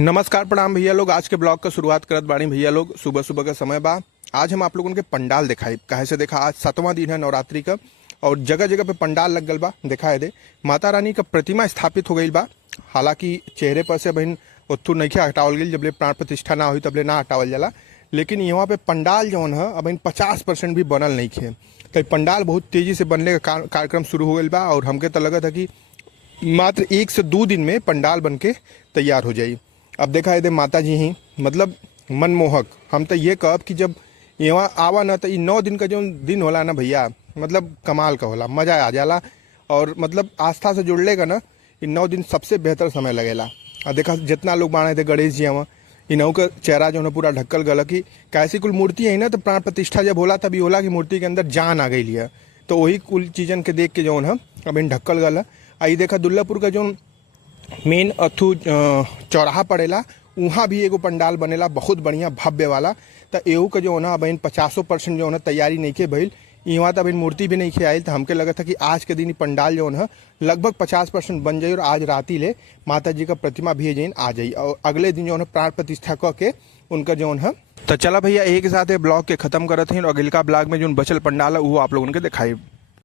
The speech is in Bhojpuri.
नमस्कार प्रणाम भैया लोग। आज के ब्लॉग का शुरुआत करत बाड़ी भैया लोग। सुबह सुबह का समय बा। आज हम आप लोगों के पंडाल दिखाई काहे से देखा, आज 7वां दिन है नवरात्रि का और जगह जगह पे पंडाल लग गल बा। देखा है दे माता रानी का प्रतिमा स्थापित हो गई बा। हालांकि चेहरे पर से बहन उत्थु नहीं हटावल गई, जबले प्राण प्रतिष्ठा ना हुई तबले ना हटावल जाला। लेकिन यहाँ पे पंडाल जौन है अब 50% भी बनल नहीं खे, तो पंडाल बहुत तेजी से बनने का कार्यक्रम शुरू हो गई बा। और हमके तो लगा था कि मात्र 1 से 2 दिन में पंडाल बन के तैयार हो जाई। अब देखा है माता जी ही मतलब मनमोहक। हम तो ये कहब कि जब यहाँ आवा ना तो 9 दिन का जो दिन होला ना भैया, मतलब कमाल का होला, मजा आ जाला। और मतलब आस्था से जुड़ले का ना 9 दिन सबसे बेहतर समय लगेला। और देखा जितना लोग बाणे थे गणेश जी हवा, इनहू का चेहरा जो है पूरा ढक्कल गला कि कैसी कुल मूर्ति है ना, तो प्राण प्रतिष्ठा जब होला तभी होला कि मूर्ति के अंदर जान आ गई लिया। तो वही कुल चीज़न के देख के जो है अब इन ढक्कल गला। आई देखा दुल्लापुर का जो मेन अथु चौराहा पड़ेला, वहाँ भी एगो पंडाल बनेला बहुत बढ़िया भव्य वाला। तो एहू का जो है ना अब 50% जो है तैयारी नहीं के भइल। यहाँ तो अब मूर्ति भी नहीं के आई। तो हमके लगा था कि आज के दिन ही पंडाल जो है लगभग 50% बन जाये और आज राती ले माता जी का प्रतिमा भी जैन आ जाई और अगले दिन जो है प्राण प्रतिष्ठा करके उनका जो है। तो चला भैया एक साथ ब्लॉग के खत्म करते हैं और अगलिका ब्लॉग में जो बचल पंडाल है वो आप लोगों के दिखाई।